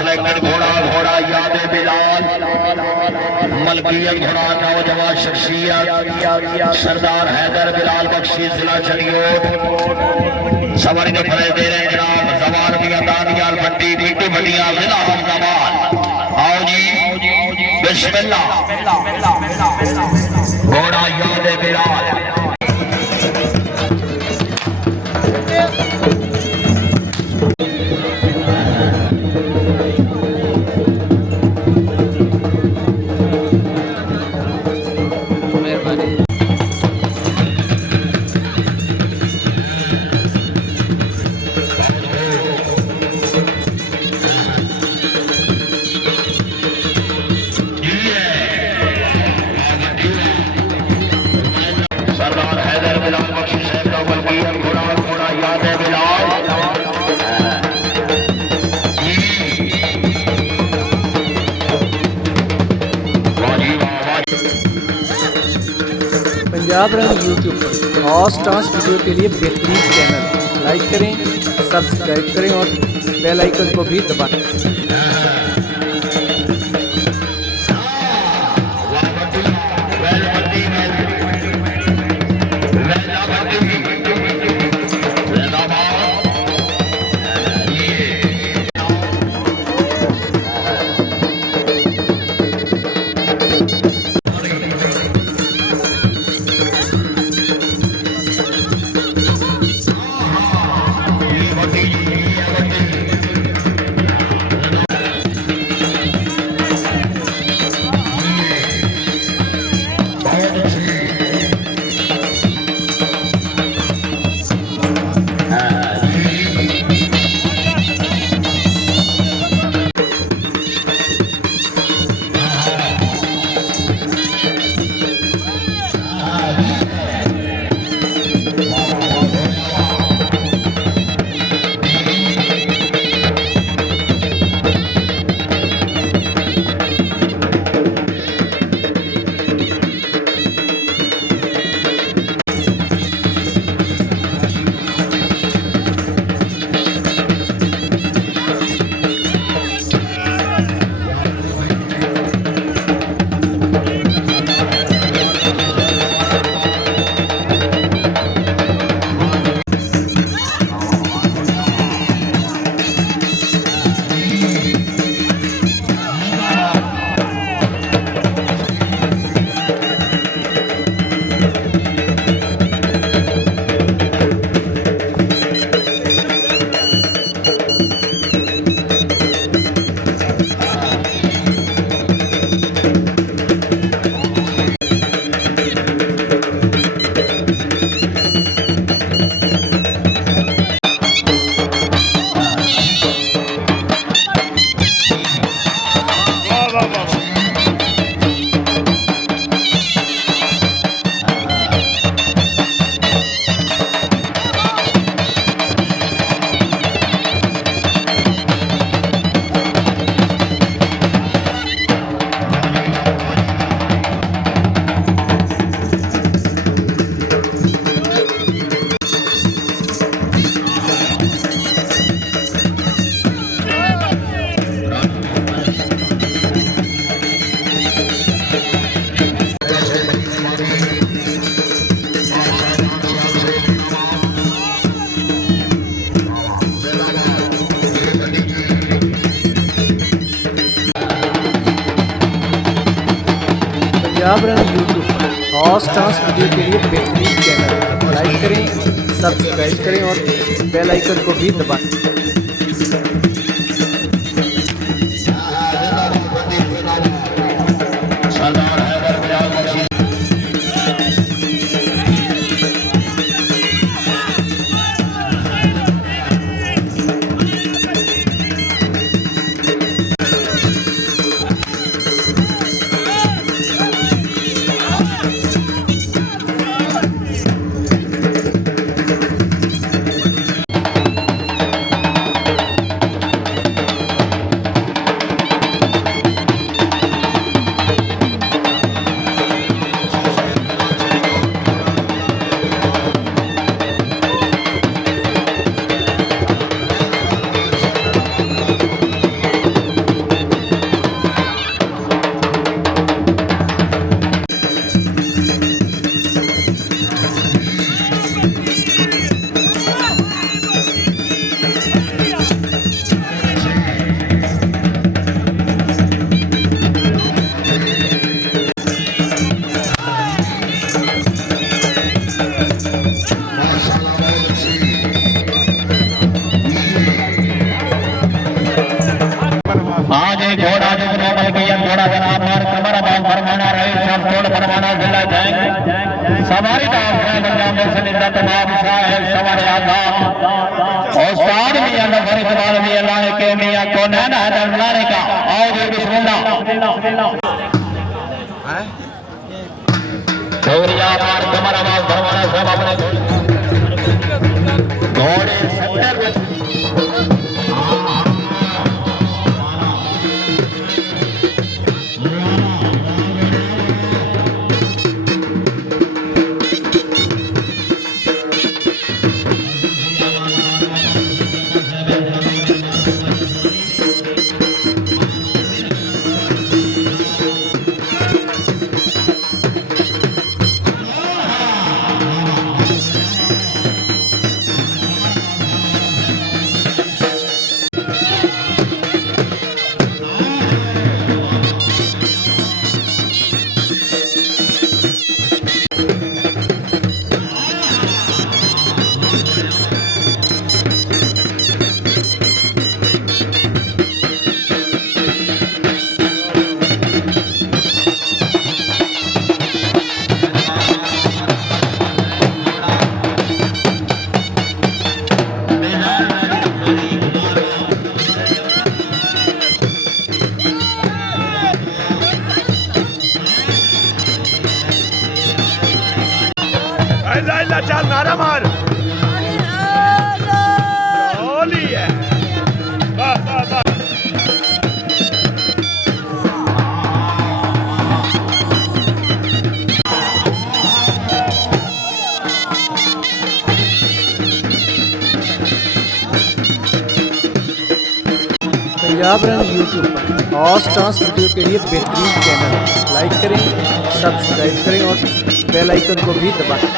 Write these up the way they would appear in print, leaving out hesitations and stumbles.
सिलेक्टेड घोड़ा घोड़ा याद बिलाल मलकियत घोड़ा नौजवान शख्सियत सरदार हैदर बिलाल बख्शी जिला चलियोट सवारी के फरे दे रहे जनाब जवान मियां दानियाल भट्टी बीटू भटिया जिला अहमदाबाद। आओ जी बिस्मिल्लाह घोड़ा याद बिलाल पंजाब रंग यूट्यूब पर हॉर्स टांस वीडियो के लिए बेहतरीन चैनल लाइक करें, सब्सक्राइब करें और बेल आइकन को भी दबाएं। पंजाब रंग यूट्यूब पर हॉर्स टांस वीडियो के लिए बेहतरीन चैनल लाइक करें, सब्सक्राइब करें और बेल आइकन को भी दबाएं। आज एक घोड़ा जो नॉर्मल किया घोड़ा बना मार कमर बाल फरमाना रहे सब तोड़ फरमाना जिला जाएंगे सवारी का पंजाब में से निंदा तमाम है सवारी आधा उस्ताद मियां नफर इकबाल मियां लाने के मियां को नैना हैदर लाने का आओ जी बिस्मिल्लाह चौरिया मार कमर बाल फरमाना सब अपने घोड़े सत्तर चल नारा मार होली है बस बस बस पंजाब रन यूट्यूब पर और डांस वीडियो के लिए बेहतरीन चैनल लाइक करें, सब्सक्राइब करें और बेल आइकन को भी दबाएं।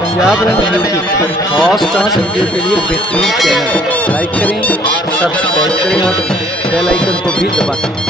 पंजाब रन यूट्यूब और डांस वीडियो के लिए बेहतरीन चैनल लाइक करें, सब्सक्राइब करें और बेल आइकन को भी दबाएं।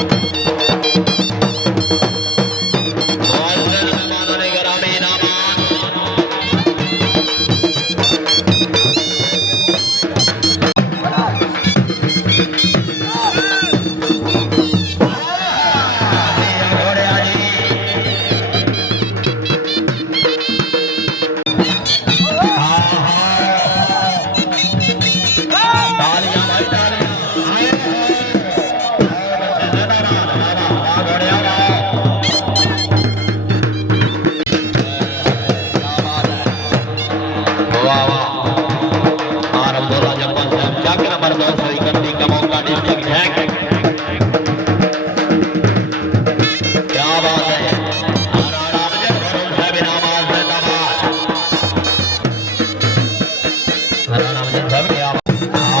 क्या